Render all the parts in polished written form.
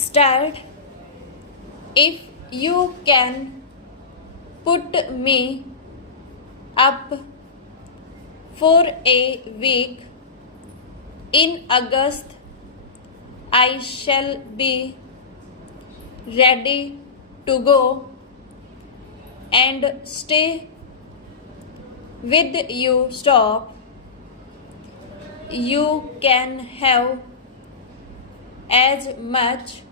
Start. If you can put me up for a week in August, I shall be ready to go and stay with you. Stop. You can have as much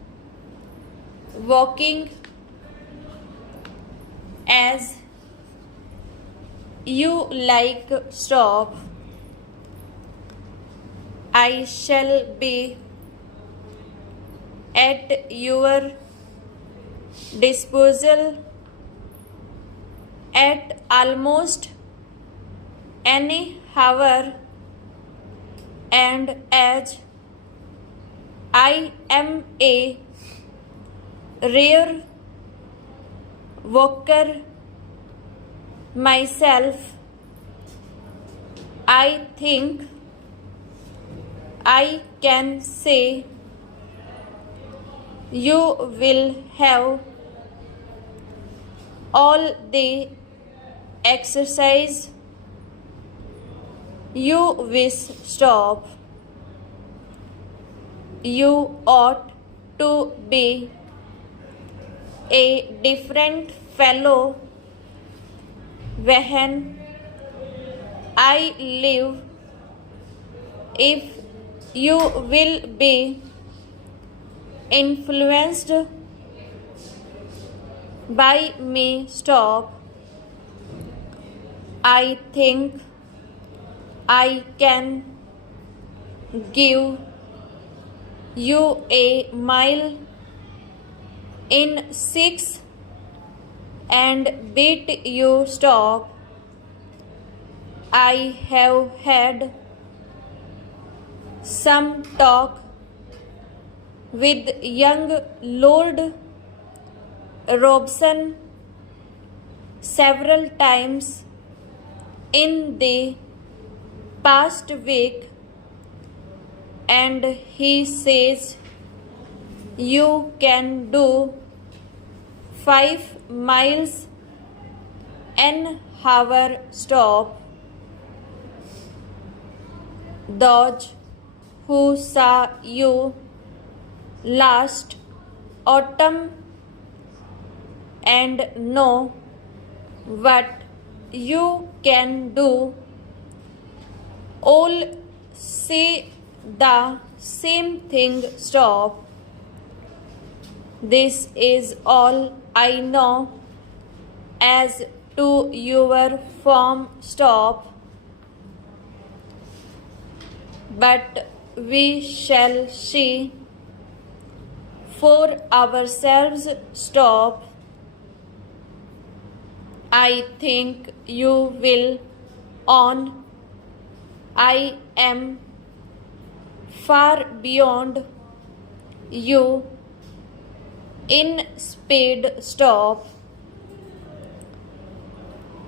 walking as you like. Stop. I shall be at your disposal at almost any hour, and as I am a rare walker myself, I think I can say you will have all the exercise you wish. Stop. You ought to be a different fellow when I leave. If you will be influenced by me. Stop. I think I can give you a mile in 6 and beat you. Stop. I have had some talk with young Lord Robson several times in the past week, and he says you can do 5 miles an hour. Stop. Those who saw you last autumn and know what you can do all say the same thing. Stop. This is all I know as to your form. Stop. But we shall see for ourselves. Stop. I think you will on. I am far beyond you in speed. Stop.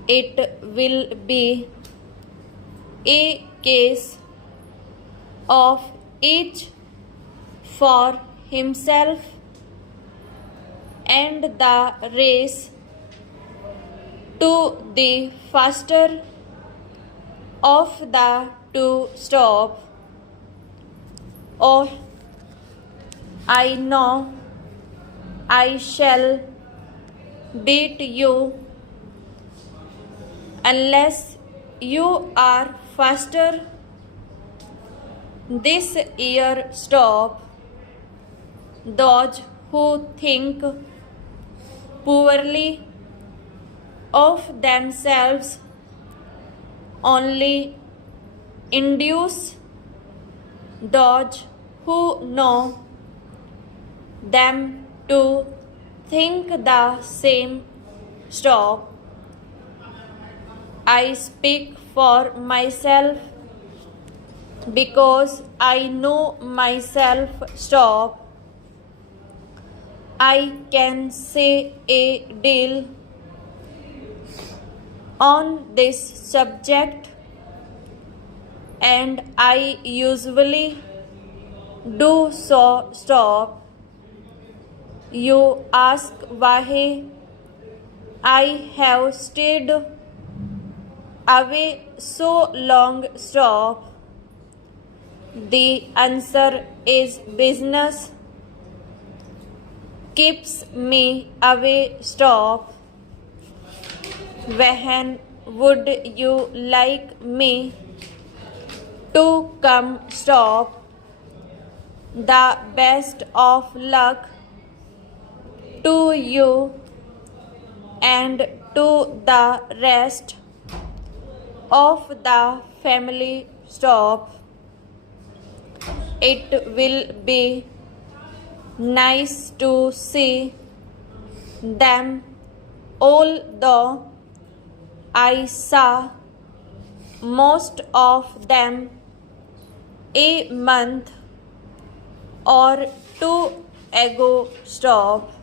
It will be a case of each for himself, and the race to the faster of the two. Stop. Oh, I know I shall beat you unless you are faster this year. Stop. Those who think poorly of themselves only induce those who know them to think the same. Stop. I speak for myself because I know myself. Stop. I can say a deal on this subject, and I usually do so. Stop. You ask why I have stayed away so long. Stop. The answer is business keeps me away. Stop. When would you like me to come? Stop. The best of luck to you and to the rest of the family. Stop. It will be nice to see them, although I saw most of them a month or two ago. Stop.